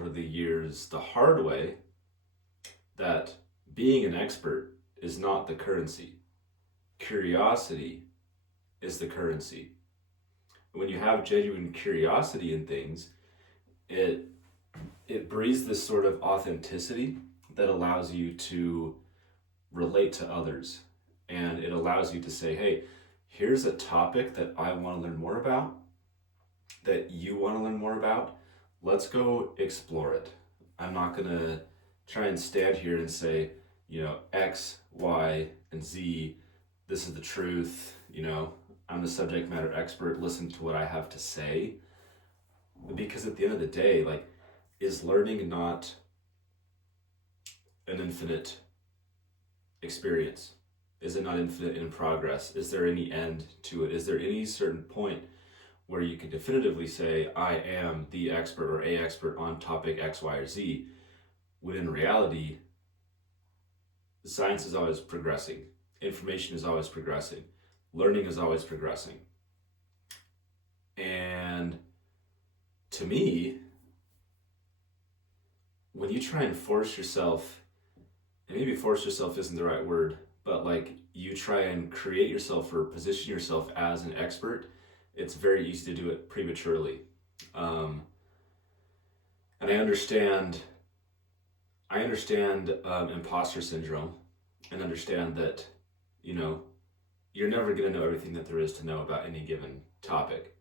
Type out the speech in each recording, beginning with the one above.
over the years the hard way that being an expert is not the currency. Curiosity is the currency. When you have genuine curiosity in things, it breeds this sort of authenticity that allows you to relate to others. And it allows you to say, hey, here's a topic that I want to learn more about, that you want to learn more about. Let's go explore it. I'm not going to try and stand here and say, X, Y, and Z, this is the truth, I'm the subject matter expert, listen to what I have to say. Because at the end of the day, is learning not an infinite experience? Is it not infinite in progress? Is there any end to it? Is there any certain point where you can definitively say, I am the expert or a expert on topic X, Y, or Z, when in reality, science is always progressing, information is always progressing, learning is always progressing. And to me, when you try and force yourself, and maybe force yourself isn't the right word, but you try and create yourself or position yourself as an expert, it's very easy to do it prematurely. And I understand imposter syndrome, and understand that, you're never going to know everything that there is to know about any given topic.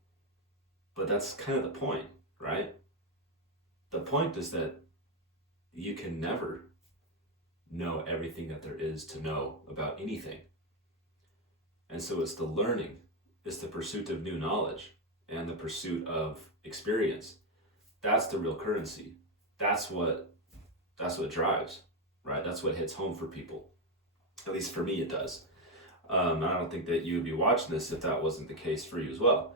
But that's kind of the point, right? The point is that you can never know everything that there is to know about anything. And so it's the learning, it's the pursuit of new knowledge and the pursuit of experience. That's the real currency. That's what drives, right? That's what hits home for people. At least for me, it does. I don't think that you would be watching this if that wasn't the case for you as well.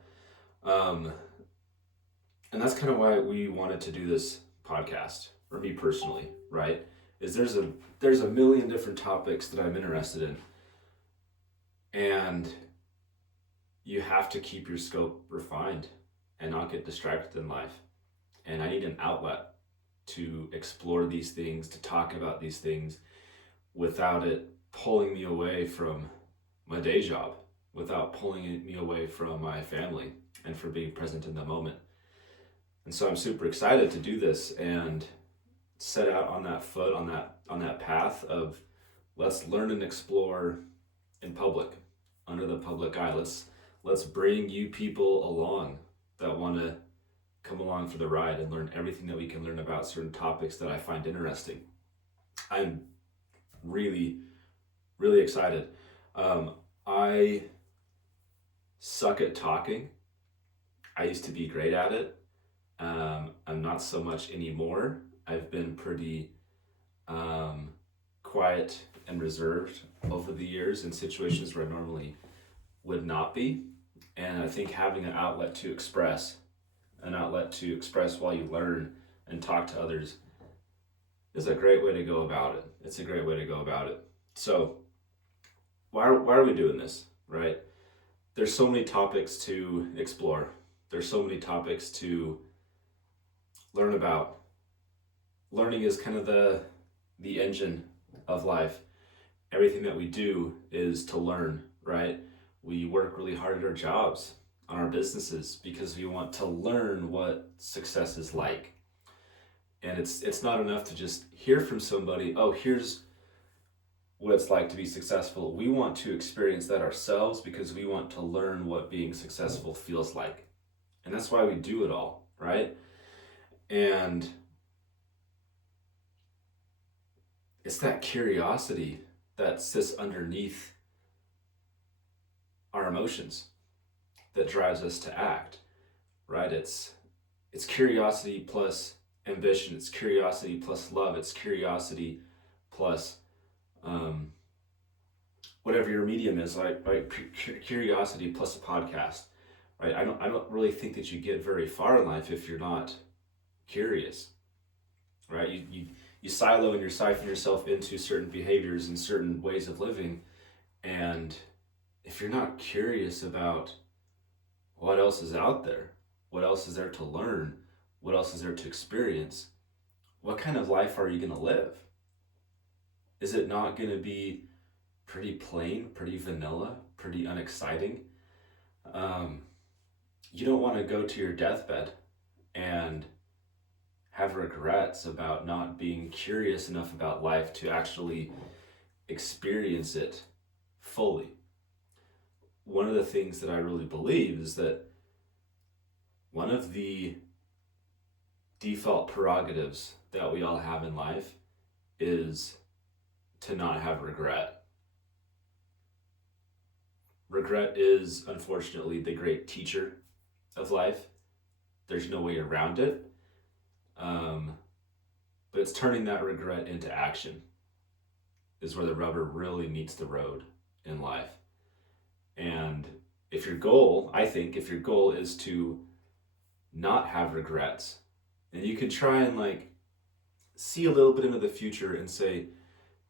And that's kind of why we wanted to do this podcast, for me personally, right? Is there's a million different topics that I'm interested in, and you have to keep your scope refined and not get distracted in life. And I need an outlet to explore these things, to talk about these things without it pulling me away from my day job, without pulling me away from my family and from being present in the moment. And so I'm super excited to do this and set out on that foot, on that path of let's learn and explore in public, under the public eye. Let's bring you people along that want to come along for the ride and learn everything that we can learn about certain topics that I find interesting. I'm really, really excited. I suck at talking. I used to be great at it. I'm not so much anymore. I've been pretty quiet and reserved over the years in situations where I normally would not be. And I think having an outlet to express while you learn and talk to others is a great way to go about it. It's a great way to go about it. So why are we doing this, right? There's so many topics to explore. There's so many topics to learn about. Learning is kind of the engine of life. Everything that we do is to learn, right? We work really hard at our jobs, on our businesses, because we want to learn what success is like. And it's not enough to just hear from somebody, oh, here's what it's like to be successful. We want to experience that ourselves because we want to learn what being successful feels like. And that's why we do it all, right? And it's that curiosity that sits underneath our emotions that drives us to act, right? It's curiosity plus ambition. It's curiosity plus love. It's curiosity plus whatever your medium is, like curiosity plus a podcast, right? I don't really think that you get very far in life if you're not curious, right? You silo and you siphon yourself into certain behaviors and certain ways of living, and if you're not curious about what else is out there, what else is there to learn, what else is there to experience, what kind of life are you going to live? Is it not going to be pretty plain, pretty vanilla, pretty unexciting? You don't want to go to your deathbed and have regrets about not being curious enough about life to actually experience it fully. One of the things that I really believe is that one of the default prerogatives that we all have in life is to not have regret. Regret is, unfortunately, the great teacher of life. There's no way around it. But it's turning that regret into action is where the rubber really meets the road in life. And if your goal is to not have regrets, then you could try and see a little bit into the future and say,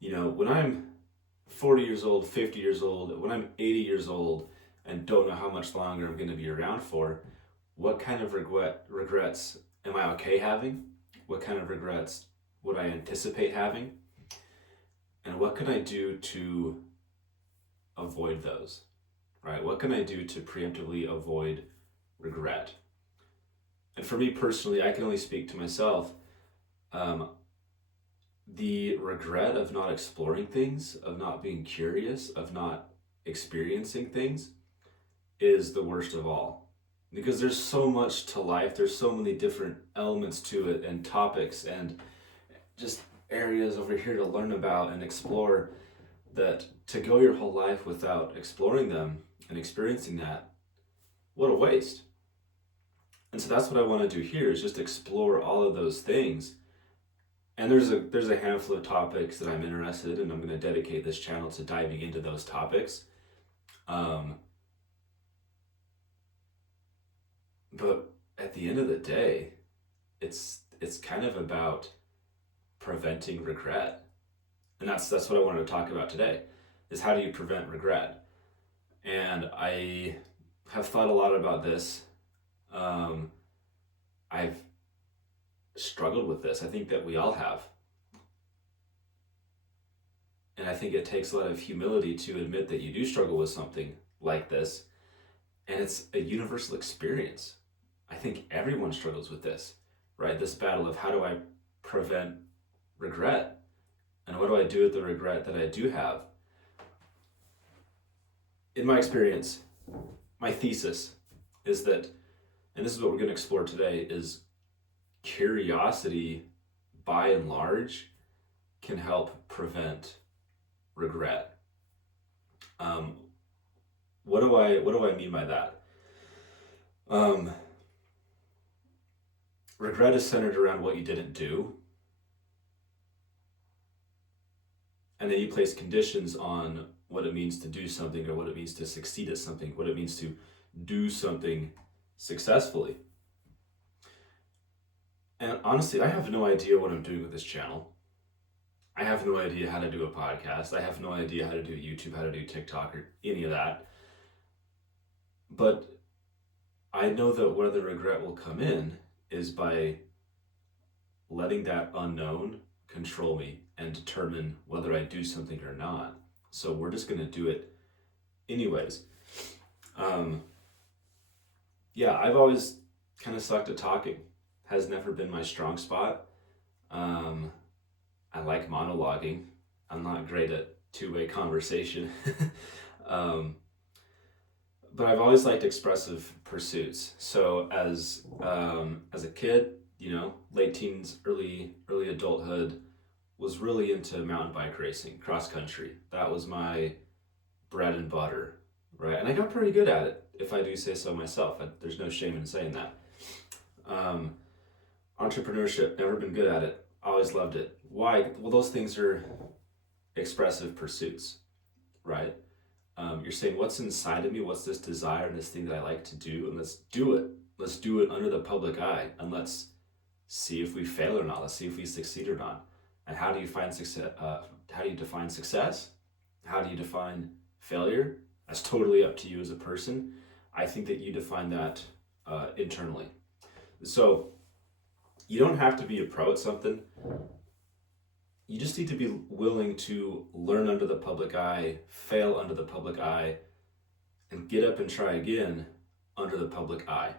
when I'm 40 years old, 50 years old, when I'm 80 years old and don't know how much longer I'm going to be around for, what kind of regrets am I okay having? What kind of regrets would I anticipate having? And what can I do to avoid those, right? What can I do to preemptively avoid regret? And for me personally, I can only speak to myself. The regret of not exploring things, of not being curious, of not experiencing things is the worst of all. Because there's so much to life, there's so many different elements to it and topics and just areas over here to learn about and explore, that to go your whole life without exploring them and experiencing that, what a waste. And so that's what I want to do here, is just explore all of those things. And there's a handful of topics that I'm interested in, and I'm going to dedicate this channel to diving into those topics. But at the end of the day, it's kind of about preventing regret. And that's what I wanted to talk about today, is how do you prevent regret? And I have thought a lot about this. I've struggled with this. I think that we all have. And I think it takes a lot of humility to admit that you do struggle with something like this. And it's a universal experience. I think everyone struggles with this, right? This battle of how do I prevent regret? And what do I do with the regret that I do have? In my experience, my thesis is that, and this is what we're going to explore today, is curiosity, by and large, can help prevent regret. What do I mean by that? Regret is centered around what you didn't do, and then you place conditions on what it means to do something, or what it means to succeed at something, what it means to do something successfully. And honestly, I have no idea what I'm doing with this channel. I have no idea how to do a podcast. I have no idea how to do YouTube, how to do TikTok, or any of that. But I know that where the regret will come in is by letting that unknown control me and determine whether I do something or not. So we're just going to do it anyways. I've always kind of sucked at talking. Has never been my strong spot. I like monologuing. I'm not great at two-way conversation. But I've always liked expressive pursuits. So as a kid, late teens, early adulthood, was really into mountain bike racing, cross country. That was my bread and butter, right? And I got pretty good at it, if I do say so myself. There's no shame in saying that. Entrepreneurship, never been good at it. Always loved it. Why? Well, those things are expressive pursuits, right? You're saying, what's inside of me? What's this desire and this thing that I like to do? And let's do it. Let's do it under the public eye. And let's see if we fail or not. Let's see if we succeed or not. And how do you find success? How do you define success? How do you define failure? That's totally up to you as a person. I think that you define that internally. So You don't have to be a pro at something. You just need to be willing to learn under the public eye, fail under the public eye, and get up and try again under the public eye.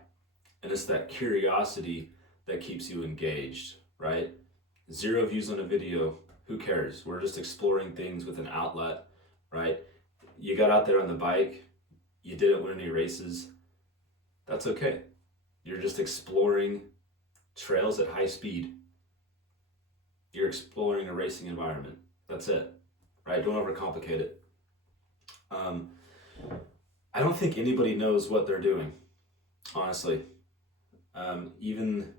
And it's that curiosity that keeps you engaged, right? 0 views on a video, who cares? We're just exploring things with an outlet, right? You got out there on the bike, you didn't win any races, that's okay. You're just exploring trails at high speed. You're exploring a racing environment. That's it, right? Don't overcomplicate it. I don't think anybody knows what they're doing, honestly. Even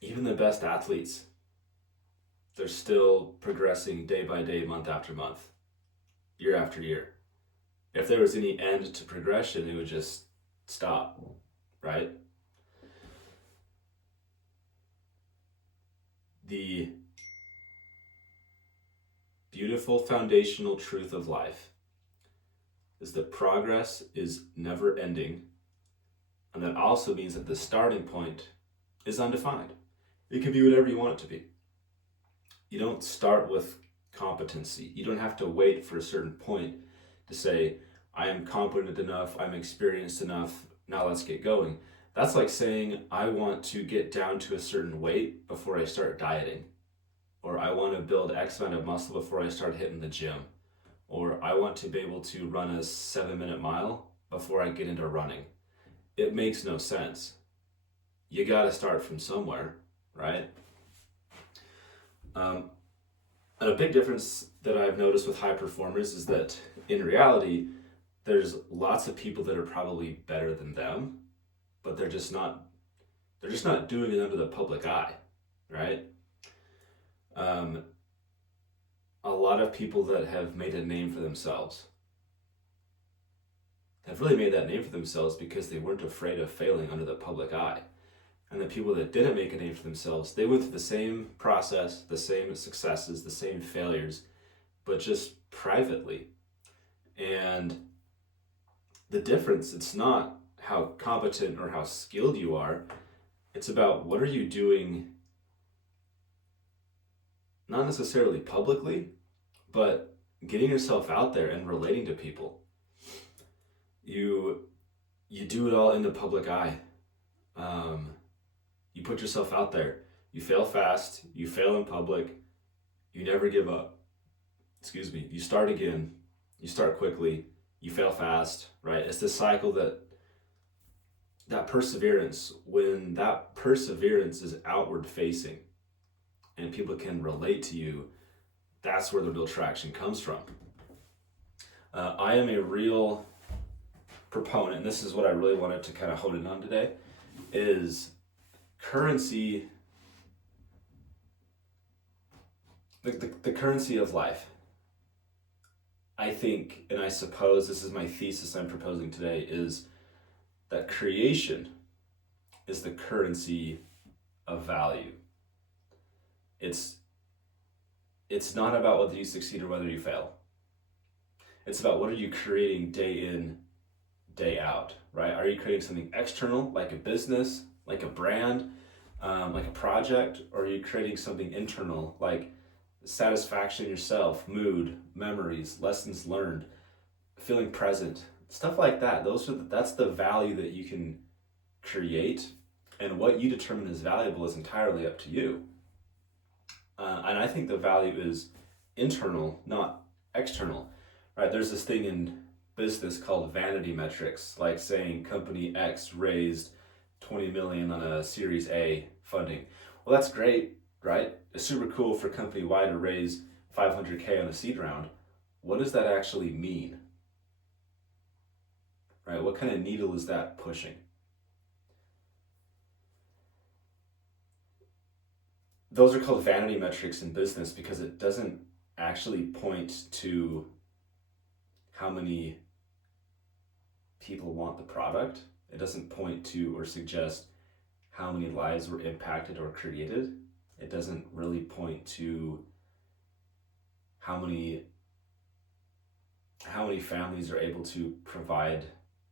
the best athletes, they're still progressing day by day, month after month, year after year. If there was any end to progression, it would just stop, right? The beautiful foundational truth of life is that progress is never ending, and that also means that the starting point is undefined. It can be whatever you want it to be. You don't start with competency. You don't have to wait for a certain point to say, I am competent enough, I'm experienced enough, now let's get going. That's like saying, I want to get down to a certain weight before I start dieting. Or I want to build X amount of muscle before I start hitting the gym. Or I want to be able to run a 7-minute mile before I get into running. It makes no sense. You got to start from somewhere, right? And a big difference that I've noticed with high performers is that in reality, there's lots of people that are probably better than them, but they're just not doing it under the public eye, right? A lot of people that have made a name for themselves have really made that name for themselves because they weren't afraid of failing under the public eye. And the people that didn't make a name for themselves, they went through the same process, the same successes, the same failures, but just privately. And the difference, it's not how competent or how skilled you are, it's about what are you doing, not necessarily publicly, but getting yourself out there and relating to people. You do it all in the public eye. You put yourself out there. You fail fast. You fail in public. You never give up. You start again. You start quickly. You fail fast, right? It's this cycle that perseverance, when that perseverance is outward facing and people can relate to you, that's where the real traction comes from. I am a real proponent, and this is what I really wanted to kind of hone in on today, is currency, the currency of life. I think, and I suppose this is my thesis I'm proposing today, is that creation is the currency of value. It's not about whether you succeed or whether you fail. It's about what are you creating day in, day out, right? Are you creating something external, like a business, like a brand, like a project, or are you creating something internal, like satisfaction in yourself, mood, memories, lessons learned, feeling present, stuff like that? That's the value that you can create, and what you determine as valuable is entirely up to you. And I think the value is internal, not external, right? There's this thing in business called vanity metrics, like saying company X raised 20 million on a Series A funding. Well, that's great, right? It's super cool for company Y to raise 500K on a seed round. What does that actually mean? Right? What kind of needle is that pushing? Those are called vanity metrics in business because it doesn't actually point to how many people want the product. It doesn't point to or suggest how many lives were impacted or created. It doesn't really point to how many families are able to provide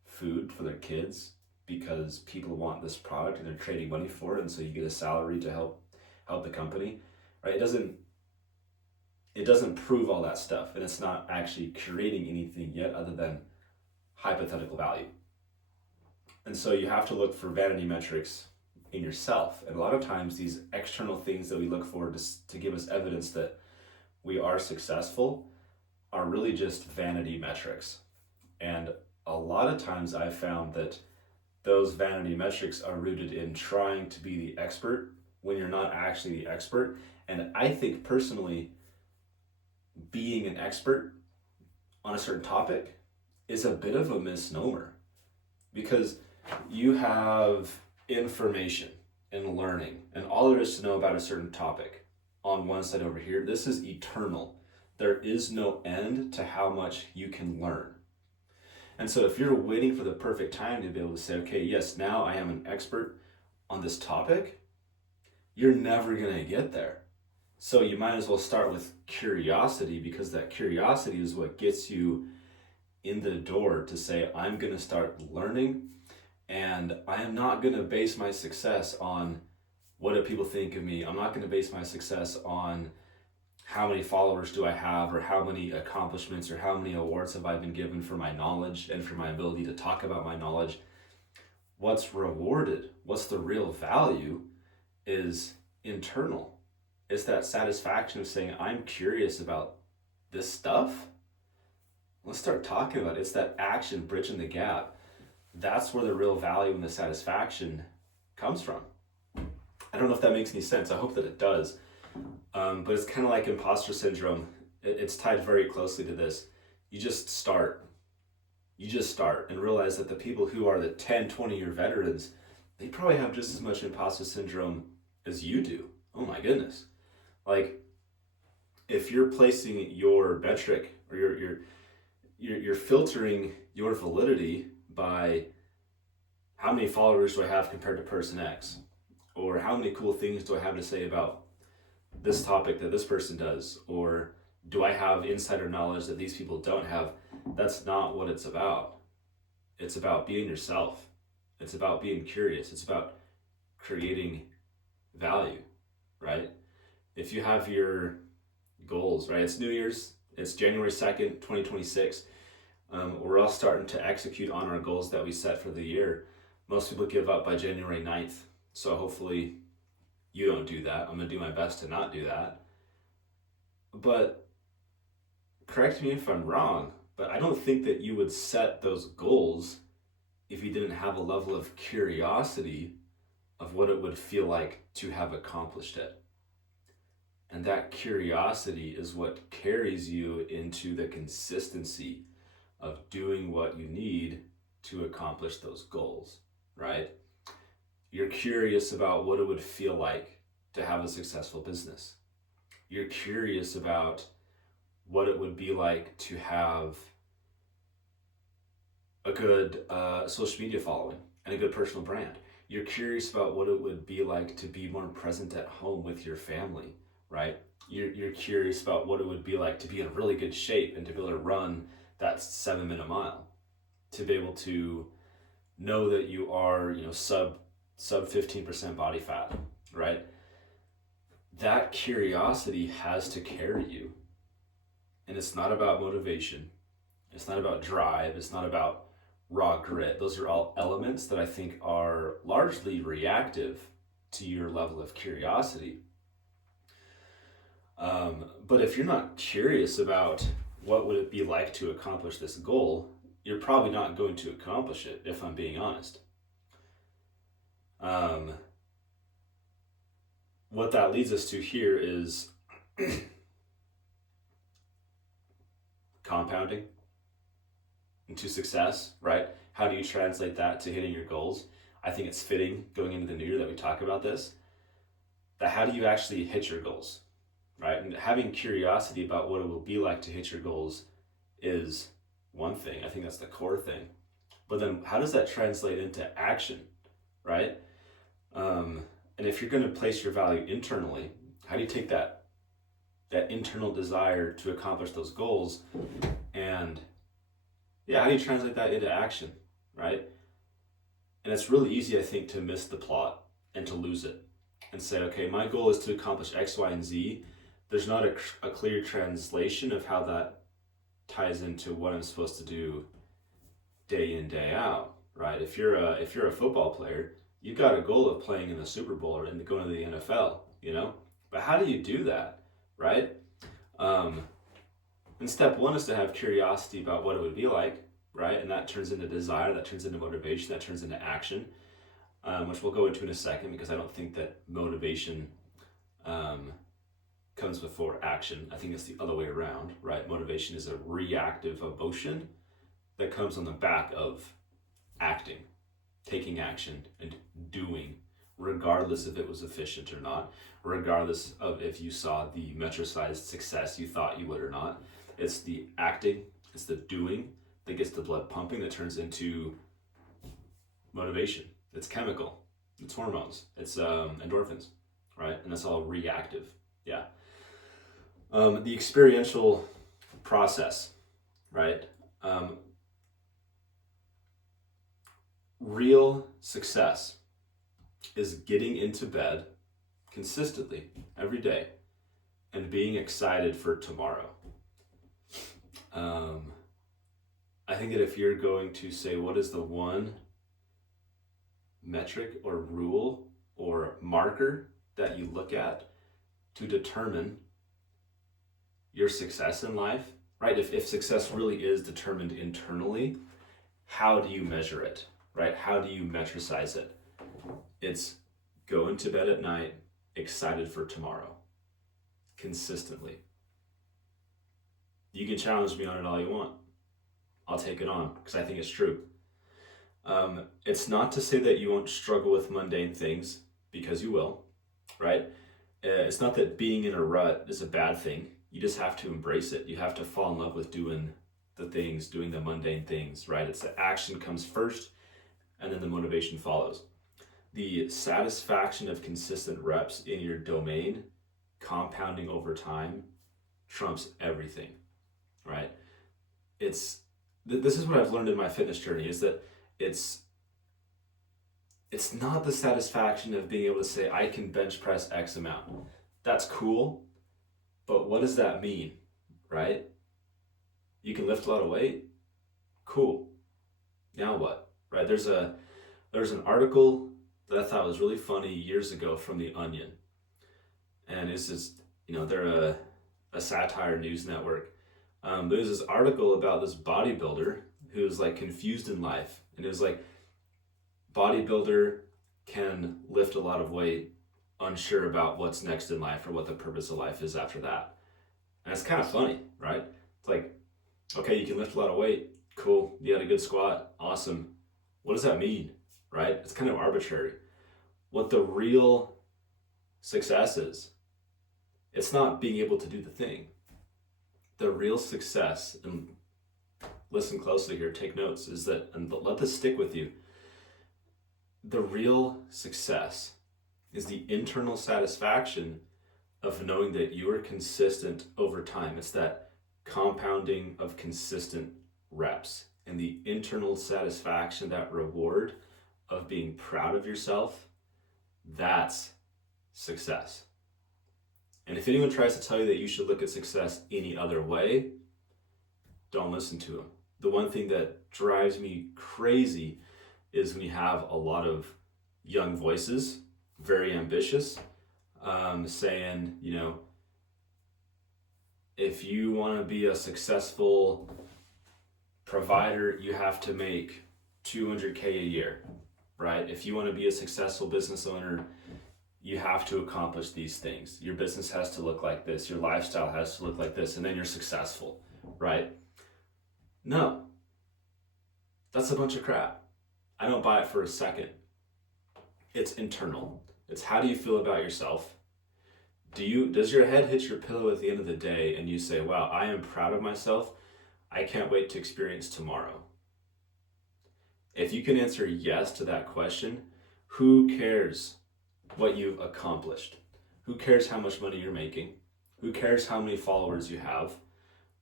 food for their kids because people want this product and they're trading money for it, and so you get a salary to help the company, right? It doesn't prove all that stuff, and it's not actually creating anything yet other than hypothetical value. And so you have to look for vanity metrics in yourself. And a lot of times these external things that we look for to give us evidence that we are successful are really just vanity metrics. And a lot of times I've found that those vanity metrics are rooted in trying to be the expert when you're not actually the expert. And I think personally, being an expert on a certain topic is a bit of a misnomer, because you have information and learning and all there is to know about a certain topic on one side over here. This is eternal. There is no end to how much you can learn. And so if you're waiting for the perfect time to be able to say, okay, yes, now I am an expert on this topic, you're never going to get there. So you might as well start with curiosity, because that curiosity is what gets you in the door to say, I'm going to start learning, and I am not going to base my success on what do people think of me. I'm not going to base my success on how many followers do I have, or how many accomplishments, or how many awards have I been given for my knowledge and for my ability to talk about my knowledge. What's rewarded, what's the real value, is internal. It's that satisfaction of saying, I'm curious about this stuff. Let's start talking about it. It's that action, bridging the gap. That's where the real value and the satisfaction comes from. I don't know if that makes any sense. I hope that it does. But it's kind of like imposter syndrome. It's tied very closely to this. You just start. And realize that the people who are the 10, 20-year veterans, they probably have just as much imposter syndrome as you do. Oh my goodness. Like, if you're placing your metric, or you're filtering your validity by how many followers do I have compared to person X, or how many cool things do I have to say about this topic that this person does, or do I have insider knowledge that these people don't have, that's not what it's about. It's about being yourself. It's about being curious. It's about creating value, right? If you have your goals, right? It's New Year's, it's January 2nd, 2026. We're all starting to execute on our goals that we set for the year. Most people give up by January 9th. So hopefully you don't do that. I'm going to do my best to not do that. But correct me if I'm wrong, but I don't think that you would set those goals if you didn't have a level of curiosity of what it would feel like to have accomplished it. And that curiosity is what carries you into the consistency of doing what you need to accomplish those goals, right? You're curious about what it would feel like to have a successful business. You're curious about what it would be like to have a good social media following and a good personal brand. You're curious about what it would be like to be more present at home with your family, right? You're curious about what it would be like to be in really good shape and to be able to run that 7-minute mile, to be able to know that you are, sub 15% body fat, right? That curiosity has to carry you. And it's not about motivation. It's not about drive. It's not about raw grit. Those are all elements that I think are largely reactive to your level of curiosity. But if you're not curious about what would it be like to accomplish this goal, you're probably not going to accomplish it, if I'm being honest. What that leads us to here is compounding into success, right? How do you translate that to hitting your goals? I think it's fitting going into the new year that we talk about this. But how do you actually hit your goals, right? And having curiosity about what it will be like to hit your goals is one thing. I think that's the core thing. But then how does that translate into action, right? And if you're going to place your value internally, how do you take that internal desire to accomplish those goals, and how do you translate that into action, right? And it's really easy, I think, to miss the plot and to lose it and say, okay, my goal is to accomplish X, Y, and Z. There's not a clear translation of how that ties into what I'm supposed to do day in, day out, right? If you're a football player, you've got a goal of playing in the Super Bowl or in going to the NFL, you know? But how do you do that, right? And step one is to have curiosity about what it would be like, right? And that turns into desire, that turns into motivation, that turns into action, which we'll go into in a second, because I don't think that motivation comes before action. I think it's the other way around, right? Motivation is a reactive emotion that comes on the back of acting, taking action and doing, regardless if it was efficient or not, regardless of if you saw the metrosized success you thought you would or not. It's the acting, it's the doing that gets the blood pumping, that turns into motivation. It's chemical, it's hormones, it's endorphins, right? And that's all reactive, yeah. The experiential process, right? Real success is getting into bed consistently every day and being excited for tomorrow. I think that if you're going to say, what is the one metric or rule or marker that you look at to determine your success in life, right? If success really is determined internally, how do you measure it, right? How do you metricize it? It's going to bed at night excited for tomorrow, consistently. You can challenge me on it all you want. I'll take it on, because I think it's true. It's not to say that you won't struggle with mundane things, because you will, right? It's not that being in a rut is a bad thing. You just have to embrace it. You have to fall in love with doing the things, doing the mundane things, right? It's the action comes first, and then the motivation follows. The satisfaction of consistent reps in your domain, compounding over time, trumps everything, right? This is what I've learned in my fitness journey, is that it's not the satisfaction of being able to say, I can bench press X amount. That's cool, but what does that mean, right? You can lift a lot of weight? Cool. Now what, right? There's an article that I thought was really funny years ago from The Onion. And it's just, they're a satire news network. There's this article about this bodybuilder who's like confused in life. And it was like, bodybuilder can lift a lot of weight, unsure about what's next in life or what the purpose of life is after that. And it's kind of funny, right? It's like, okay, you can lift a lot of weight. Cool. You had a good squat. Awesome. What does that mean, right? It's kind of arbitrary. What the real success is, it's not being able to do the thing. The real success, and listen closely here, take notes, is that, and let this stick with you, the real success is the internal satisfaction of knowing that you are consistent over time. It's that compounding of consistent reps and the internal satisfaction, that reward of being proud of yourself. That's success. And if anyone tries to tell you that you should look at success any other way, don't listen to them. The one thing that drives me crazy is when you have a lot of young voices, very ambitious, saying, if you want to be a successful provider, you have to make $200K a year, right? If you want to be a successful business owner, you have to accomplish these things. Your business has to look like this. Your lifestyle has to look like this, and then you're successful, right? No, that's a bunch of crap. I don't buy it for a second. It's internal. It's how do you feel about yourself? Does your head hit your pillow at the end of the day and you say, wow, I am proud of myself. I can't wait to experience tomorrow. If you can answer yes to that question, who cares what you've accomplished? Who cares how much money you're making? Who cares how many followers you have?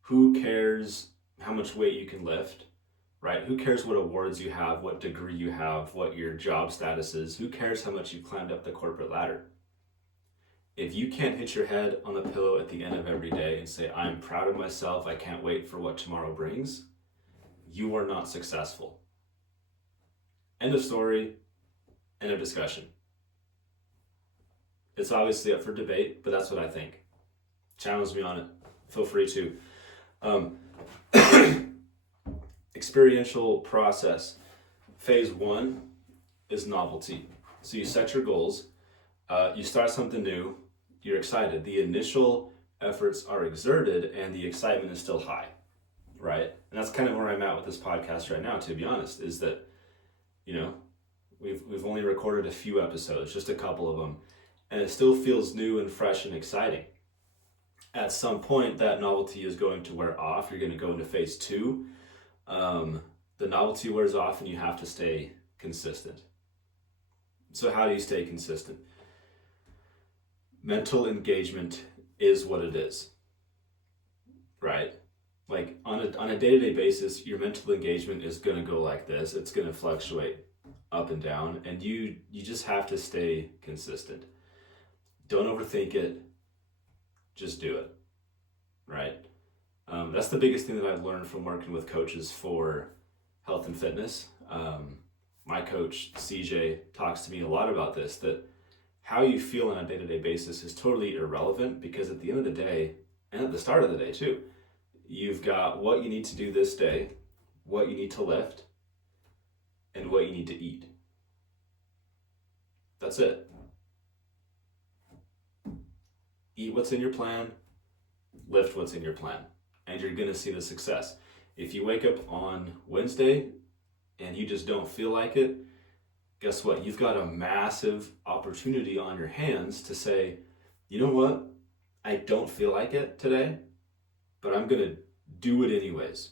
Who cares how much weight you can lift, right? Who cares what awards you have, what degree you have, what your job status is? Who cares how much you've climbed up the corporate ladder? If you can't hit your head on the pillow at the end of every day and say, I'm proud of myself, I can't wait for what tomorrow brings, you are not successful. End of story, end of discussion. It's obviously up for debate, but that's what I think. Challenge me on it. Feel free to. Experiential process. Phase 1 is novelty. So you set your goals, you start something new, you're excited. The initial efforts are exerted and the excitement is still high, right? And that's kind of where I'm at with this podcast right now, to be honest, is that, we've only recorded a few episodes, just a couple of them, and it still feels new and fresh and exciting. At some point, that novelty is going to wear off. You're going to go into phase 2. The novelty wears off and you have to stay consistent. So how do you stay consistent? Mental engagement is what it is, right? Like on a day-to-day basis, your mental engagement is going to go like this. It's going to fluctuate up and down, and you just have to stay consistent. Don't overthink it. Just do it, right? That's the biggest thing that I've learned from working with coaches for health and fitness. My coach, CJ, talks to me a lot about this, that how you feel on a day-to-day basis is totally irrelevant, because at the end of the day, and at the start of the day too, you've got what you need to do this day, what you need to lift, and what you need to eat. That's it. Eat what's in your plan, lift what's in your plan, and you're going to see the success. If you wake up on Wednesday and you just don't feel like it, guess what? You've got a massive opportunity on your hands to say, you know what? I don't feel like it today, but I'm going to do it anyways.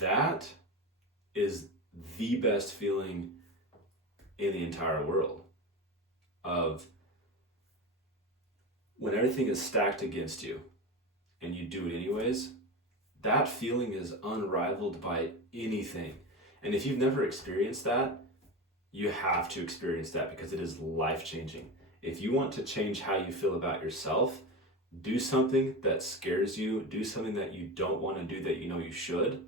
That is the best feeling in the entire world, of when everything is stacked against you and you do it anyways. That feeling is unrivaled by anything. And if you've never experienced that, you have to experience that, because it is life-changing. If you want to change how you feel about yourself, do something that scares you, do something that you don't want to do that you know you should.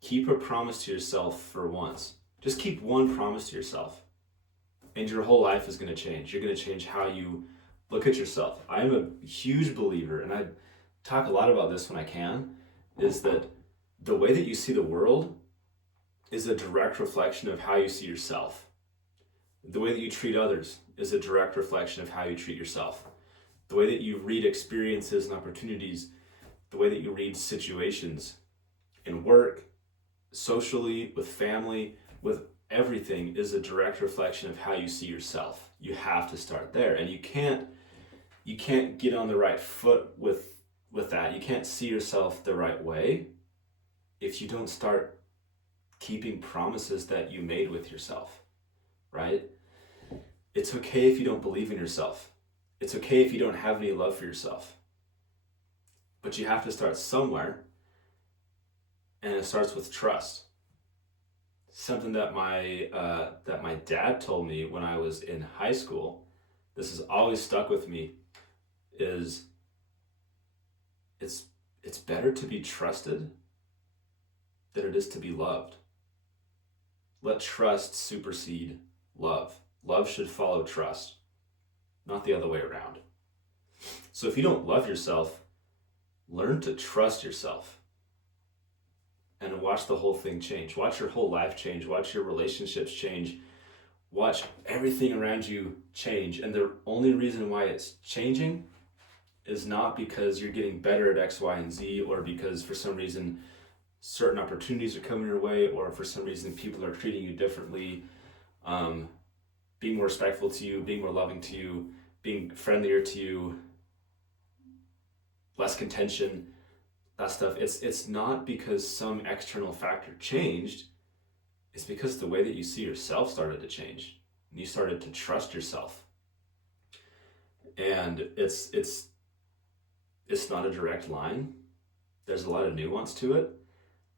Keep a promise to yourself for once. Just keep one promise to yourself, and your whole life is going to change. You're going to change how you look at yourself. I'm a huge believer, and I talk a lot about this when I can, is that the way that you see the world is a direct reflection of how you see yourself. The way that you treat others is a direct reflection of how you treat yourself. The way that you read experiences and opportunities, the way that you read situations in work, socially, with family, with everything, is a direct reflection of how you see yourself. You have to start there, and you can't get on the right foot with that. You can't see yourself the right way if you don't start keeping promises that you made with yourself, right? It's okay if you don't believe in yourself. It's okay if you don't have any love for yourself. But you have to start somewhere, and it starts with trust. Something that my dad told me when I was in high school, this has always stuck with me, is it's better to be trusted than it is to be loved. Let trust supersede love. Love should follow trust, not the other way around. So if you don't love yourself, learn to trust yourself and watch the whole thing change. Watch your whole life change. Watch your relationships change. Watch everything around you change. And the only reason why it's changing is not because you're getting better at X, Y, and Z, or because for some reason certain opportunities are coming your way, or for some reason people are treating you differently, being more respectful to you, being more loving to you, being friendlier to you, less contention, that stuff. It's not because some external factor changed. It's because the way that you see yourself started to change, and you started to trust yourself. And it's not a direct line. There's a lot of nuance to it,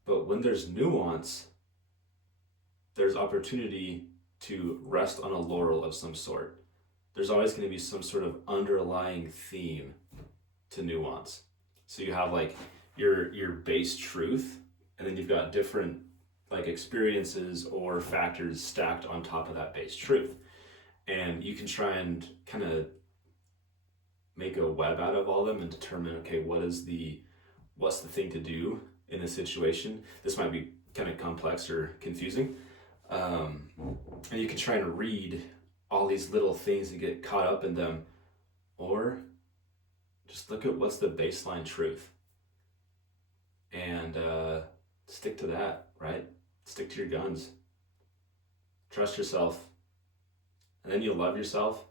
But when there's nuance, there's opportunity to rest on a laurel of some sort. There's always going to be some sort of underlying theme to nuance. So you have like your base truth, and then you've got different like experiences or factors stacked on top of that base truth. And you can try and kind of make a web out of all of them and determine, okay, what's the thing to do in this situation. This might be kind of complex or confusing. And you can try and read all these little things and get caught up in them, or just look at what's the baseline truth and stick to that, right? Stick to your guns. Trust yourself, and then you'll love yourself.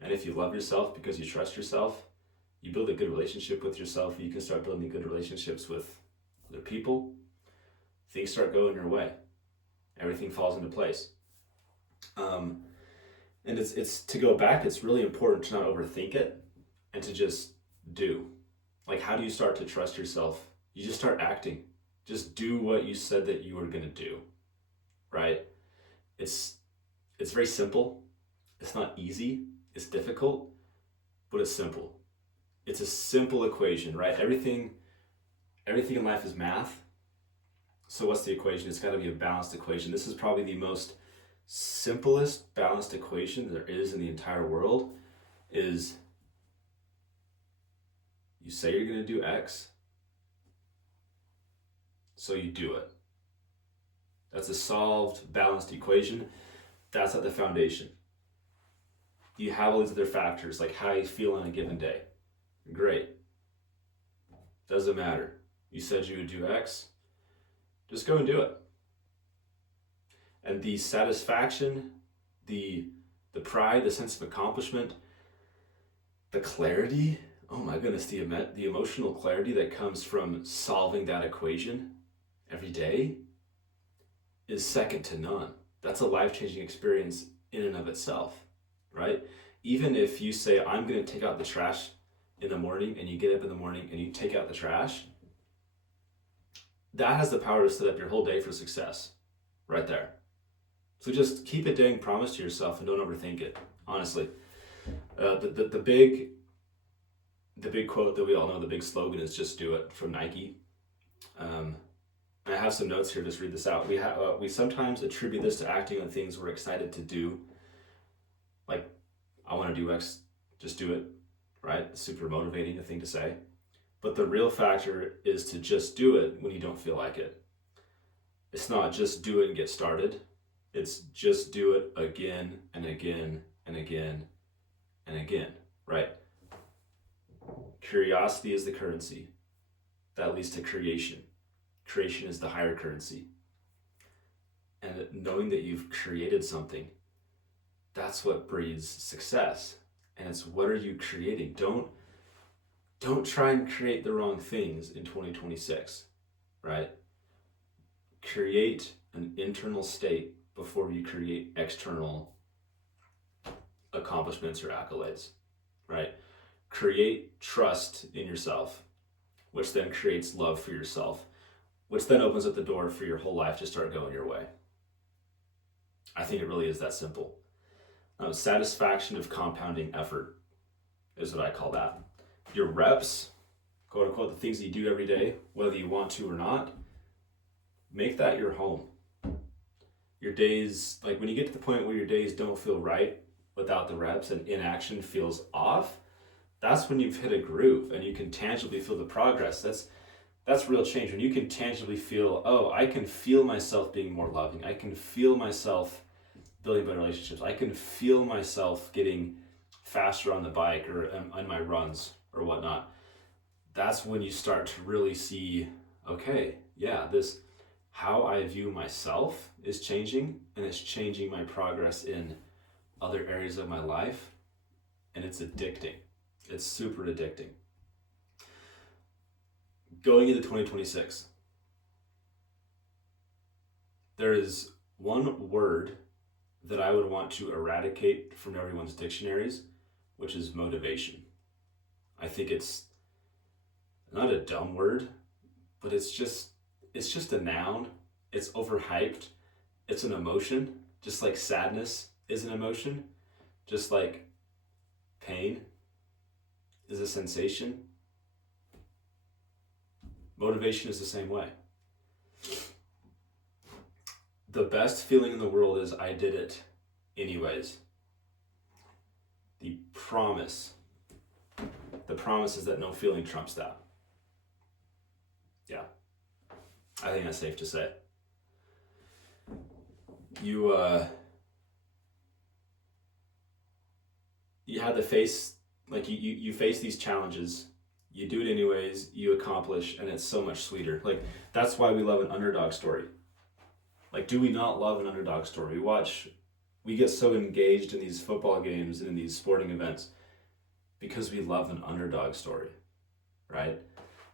And if you love yourself because you trust yourself, you build a good relationship with yourself. You can start building good relationships with other people. Things start going your way. Everything falls into place. And it's to go back, it's really important to not overthink it and to just do. Like, how do you start to trust yourself? You just start acting. Just do what you said that you were going to do, right? It's very simple. It's not easy. It's difficult, but it's simple. It's a simple equation, right? Everything in life is math. So what's the equation? It's got to be a balanced equation. This is probably the most simplest balanced equation there is in the entire world. Is you say you're going to do X, so you do it. That's a solved, balanced equation. That's at the foundation. You have all these other factors, like how you feel on a given day. Great. Doesn't matter. You said you would do X, just go and do it. And the satisfaction, the pride, the sense of accomplishment, the clarity, oh my goodness, the emotional clarity that comes from solving that equation every day is second to none. That's a life-changing experience in and of itself, right? Even if you say, I'm going to take out the trash in the morning, and you get up in the morning and you take out the trash, that has the power to set up your whole day for success right there. So just keep a dang promise to yourself and don't overthink it, honestly. The big quote that we all know, the big slogan is "Just do it" from Nike. And I have some notes here. Just read this out. We sometimes attribute this to acting on things we're excited to do. Like, I want to do X, just do it, right? Super motivating, a thing to say. But the real factor is to just do it when you don't feel like it. It's not just do it and get started. It's just do it again and again and again and again, right? Curiosity is the currency. That leads to creation. Creation is the higher currency. And knowing that you've created something, that's what breeds success. And it's, what are you creating? Don't try and create the wrong things in 2026, right? Create an internal state before you create external accomplishments or accolades, right? Create trust in yourself, which then creates love for yourself, which then opens up the door for your whole life to start going your way. I think it really is that simple. Satisfaction of compounding effort is what I call that. Your reps, quote unquote, the things that you do every day, whether you want to or not, make that your home. Your days, like when you get to the point where your days don't feel right without the reps and inaction feels off, that's when you've hit a groove and you can tangibly feel the progress. That's real change. When you can tangibly feel, oh, I can feel myself being more loving. I can feel myself building better relationships. I can feel myself getting faster on the bike or on my runs or whatnot. That's when you start to really see, okay, yeah, how I view myself is changing, and it's changing my progress in other areas of my life, and it's addicting. It's super addicting. Going into 2026, there is one word that I would want to eradicate from everyone's dictionaries, which is motivation. I think it's not a dumb word, but it's it's just a noun. It's overhyped. It's an emotion, just like sadness is an emotion, just like pain is a sensation. Motivation is the same way. The best feeling in the world is I did it anyways. The promise is that no feeling trumps that. Yeah, I think that's safe to say. You had to face, like you face these challenges, you do it anyways, you accomplish, and it's so much sweeter. Like, that's why we love an underdog story. Like, do we not love an underdog story? We get so engaged in these football games and in these sporting events because we love an underdog story, right?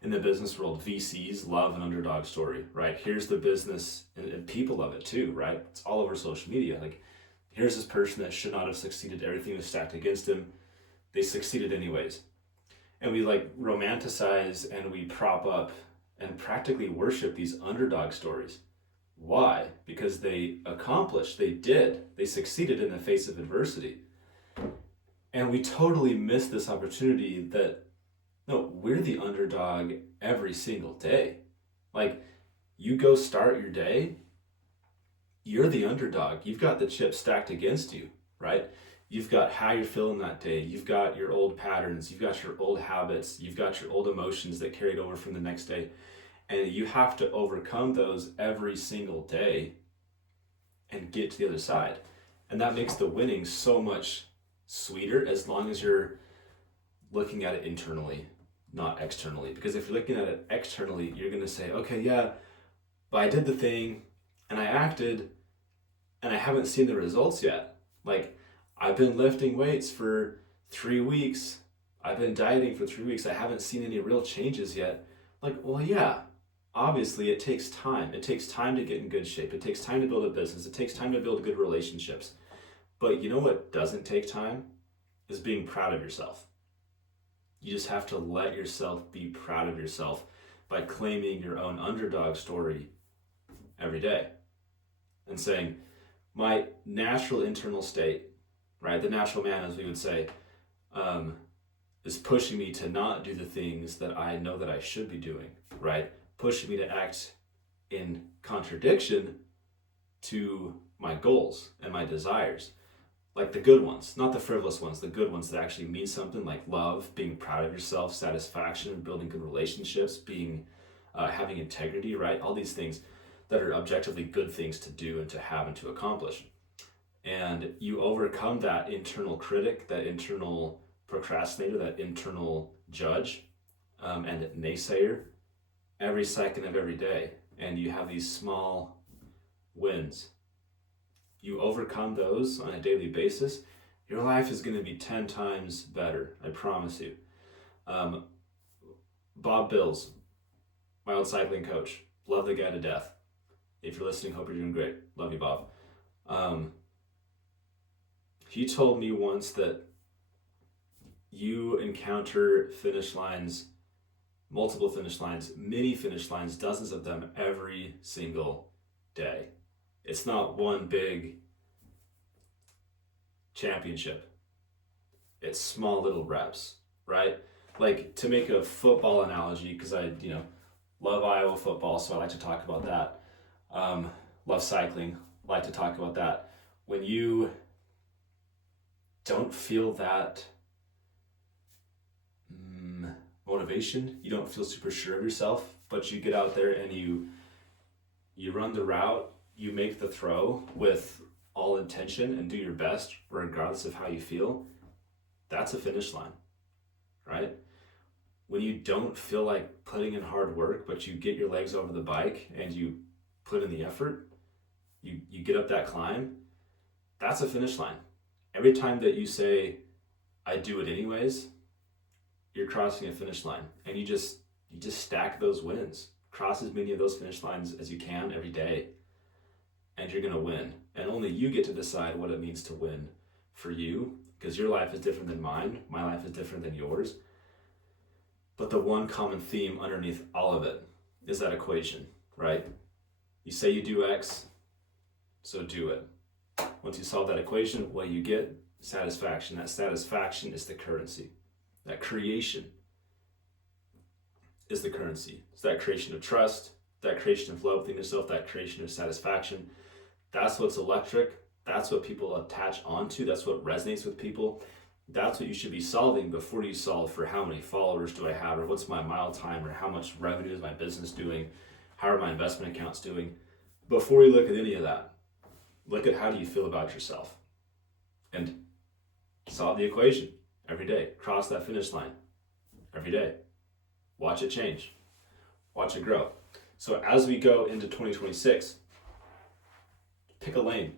In the business world, VCs love an underdog story, right? Here's the business, and people love it too, right? It's all over social media. Like, here's this person that should not have succeeded. Everything was stacked against him. They succeeded anyways. And we like romanticize and we prop up and practically worship these underdog stories. Why? Because they accomplished, they succeeded in the face of adversity. And we totally miss this opportunity that, no, we're the underdog every single day. Like, you go start your day, you're the underdog. You've got the chips stacked against you, right? You've got how you're feeling that day. You've got your old patterns. You've got your old habits. You've got your old emotions that carried over from the next day. And you have to overcome those every single day and get to the other side. And that makes the winning so much sweeter as long as you're looking at it internally, not externally. Because if you're looking at it externally, you're going to say, okay, yeah, but I did the thing and I acted and I haven't seen the results yet. Like, I've been lifting weights for 3 weeks. I've been dieting for 3 weeks. I haven't seen any real changes yet. Like, well, yeah, obviously it takes time. It takes time to get in good shape. It takes time to build a business. It takes time to build good relationships. But you know what doesn't take time? Is being proud of yourself. You just have to let yourself be proud of yourself by claiming your own underdog story every day and saying, my natural internal state, right, the natural man, as we would say, is pushing me to not do the things that I know that I should be doing, right? Pushing me to act in contradiction to my goals and my desires. Like the good ones, not the frivolous ones, the good ones that actually mean something, like love, being proud of yourself, satisfaction, building good relationships, having integrity, right? All these things that are objectively good things to do and to have and to accomplish. And you overcome that internal critic, that internal procrastinator, that internal judge, and naysayer every second of every day. And you have these small wins. You overcome those on a daily basis, your life is going to be 10 times better. I promise you. Bob Bills, my old cycling coach, love the guy to death. If you're listening, hope you're doing great. Love you, Bob. He told me once that you encounter finish lines, multiple finish lines, many finish lines, dozens of them every single day. It's not one big championship. It's small little reps, right? Like, to make a football analogy, because I love Iowa football, so I like to talk about that. Love cycling, like to talk about that. When you don't feel that motivation, you don't feel super sure of yourself, but you get out there and you run the route, you make the throw with all intention and do your best regardless of how you feel, that's a finish line, right? When you don't feel like putting in hard work, but you get your legs over the bike and you put in the effort, you get up that climb, that's a finish line. Every time that you say, I do it anyways, you're crossing a finish line. And you just stack those wins. Cross as many of those finish lines as you can every day, and you're gonna win. And only you get to decide what it means to win for you, because your life is different than mine. My life is different than yours. But the one common theme underneath all of it is that equation. right? You say you do X, so do it. Once you solve that equation, what you get? Satisfaction. That satisfaction is the currency. That creation is the currency. It's that creation of trust, that creation of love within yourself, that creation of satisfaction. That's what's electric. That's what people attach onto. That's what resonates with people. That's what you should be solving before you solve for how many followers do I have, or what's my mile time, or how much revenue is my business doing, how are my investment accounts doing. Before you look at any of that, look at how do you feel about yourself, and solve the equation every day. Cross that finish line every day. Watch it change. Watch it grow. So as we go into 2026, pick a lane,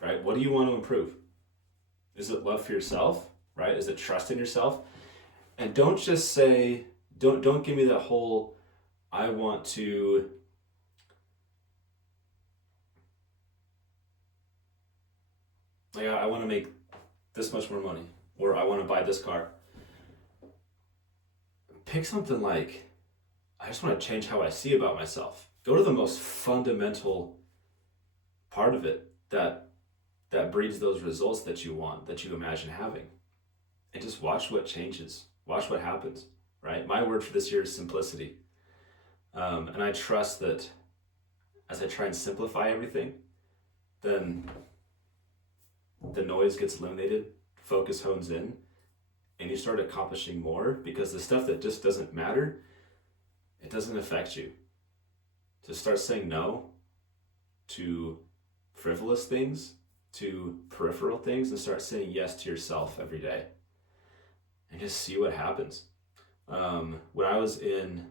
right? What do you want to improve? Is it love for yourself, right? Is it trust in yourself? And don't just say, don't give me that whole, I want to, like, I want to make this much more money, or I want to buy this car. Pick something like, I just want to change how I see about myself. Go to the most fundamental part of it that breeds those results that you want, that you imagine having. And just watch what changes. Watch what happens, right? My word for this year is simplicity. And I trust that as I try and simplify everything, then the noise gets eliminated, focus hones in, and you start accomplishing more, because the stuff that just doesn't matter, it doesn't affect you. To start saying no to frivolous things, to peripheral things, and start saying yes to yourself every day, and just see what happens. When I was in,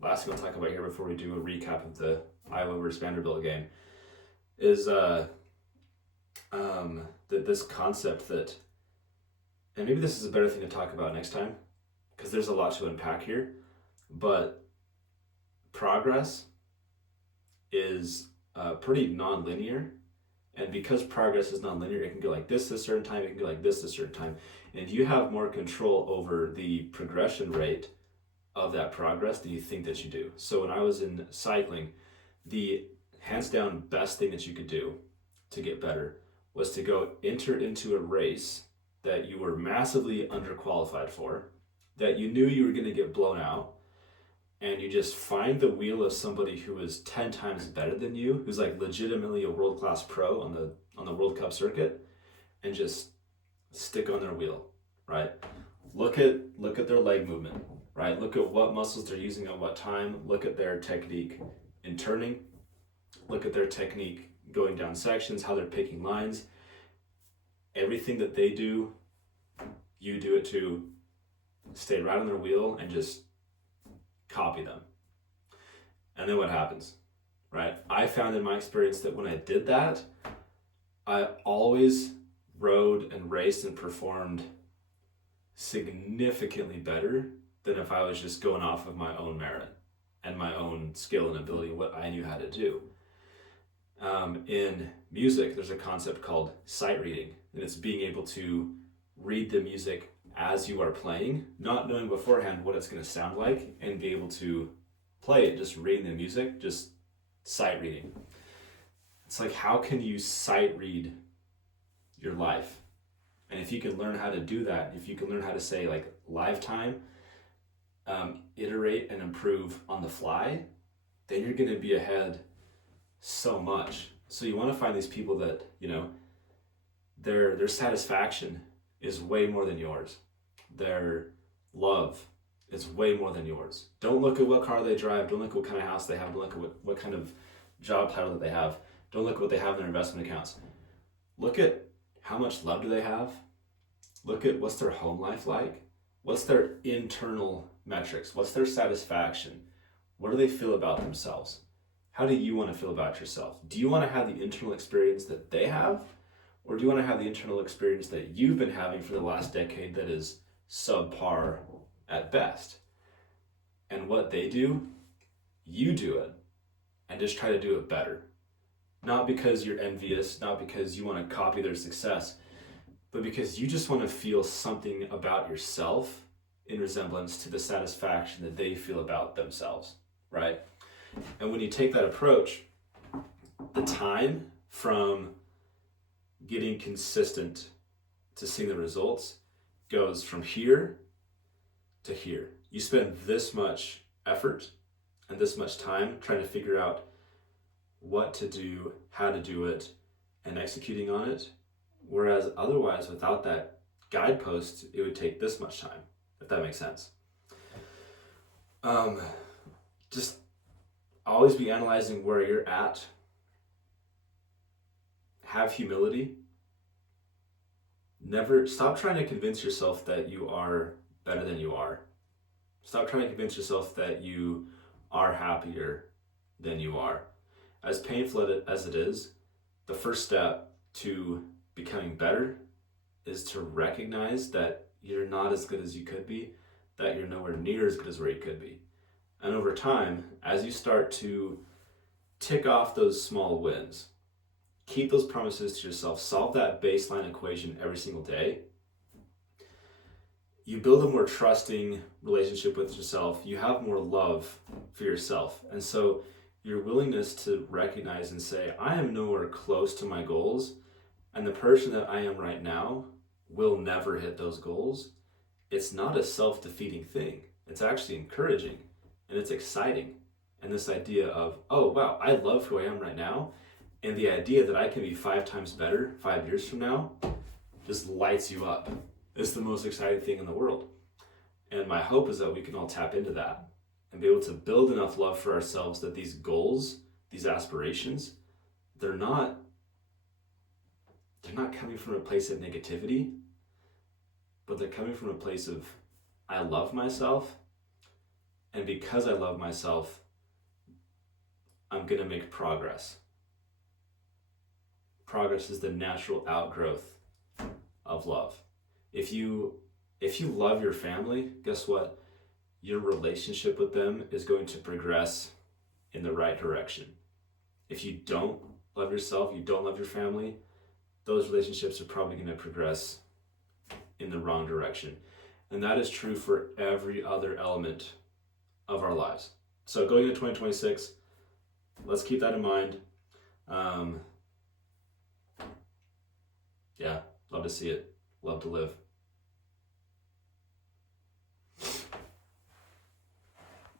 last thing I'll talk about here before we do a recap of the Iowa versus Vanderbilt game, is this concept that, and maybe this is a better thing to talk about next time, because there's a lot to unpack here, but progress is pretty non-linear. And because progress is non-linear, it can go like this at a certain time, it can go like this at a certain time. And you have more control over the progression rate of that progress than you think that you do. So when I was in cycling, the hands down best thing that you could do to get better was to go enter into a race that you were massively underqualified for, that you knew you were going to get blown out, and you just find the wheel of somebody who is 10 times better than you, who's like legitimately a world-class pro on the World Cup circuit, and just stick on their wheel, right? Look at their leg movement, right? Look at what muscles they're using at what time. Look at their technique in turning. Look at their technique going down sections, how they're picking lines. Everything that they do, you do it too. Stay right on their wheel and just copy them. And then what happens, right? I found in my experience that when I did that, I always rode and raced and performed significantly better than if I was just going off of my own merit and my own skill and ability, what I knew how to do. In music, there's a concept called sight reading, and it's being able to read the music as you are playing, not knowing beforehand what it's going to sound like, and be able to play it, just reading the music, just sight reading. It's like, how can you sight read your life? And if you can learn how to do that, if you can learn how to say like live time, iterate and improve on the fly, then you're going to be ahead so much. So you want to find these people that, you know, their satisfaction is way more than yours. Their love is way more than yours. Don't look at what car they drive. Don't look at what kind of house they have. Don't look at what kind of job title that they have. Don't look at what they have in their investment accounts. Look at how much love do they have. Look at what's their home life like. What's their internal metrics? What's their satisfaction? What do they feel about themselves? How do you want to feel about yourself? Do you want to have the internal experience that they have? Or do you want to have the internal experience that you've been having for the last decade that is subpar at best? And what they do, you do it, and just try to do it better. Not because you're envious, not because you want to copy their success, but because you just want to feel something about yourself in resemblance to the satisfaction that they feel about themselves, right? And when you take that approach, the time from getting consistent to seeing the results goes from here to here. You spend this much effort and this much time trying to figure out what to do, how to do it, and executing on it. Whereas otherwise, without that guidepost, it would take this much time, if that makes sense. Just always be analyzing where you're at. Have humility. Never stop trying to convince yourself that you are better than you are. Stop trying to convince yourself that you are happier than you are. As painful as it is, the first step to becoming better is to recognize that you're not as good as you could be, that you're nowhere near as good as where you could be. And over time, as you start to tick off those small wins, keep those promises to yourself, solve that baseline equation every single day, you build a more trusting relationship with yourself. You have more love for yourself. And so your willingness to recognize and say, I am nowhere close to my goals, and the person that I am right now will never hit those goals. It's not a self-defeating thing. It's actually encouraging, and it's exciting. And this idea of, oh, wow, I love who I am right now, and the idea that I can be 5 times better 5 years from now just lights you up. It's the most exciting thing in the world. And my hope is that we can all tap into that and be able to build enough love for ourselves that these goals, these aspirations, they're not coming from a place of negativity, but they're coming from a place of, I love myself, and because I love myself, I'm gonna make progress. Progress is the natural outgrowth of love. If you love your family, guess what? Your relationship with them is going to progress in the right direction. If you don't love yourself, you don't love your family, those relationships are probably going to progress in the wrong direction. And that is true for every other element of our lives. So going into 2026, let's keep that in mind. Yeah, love to see it. Love to live.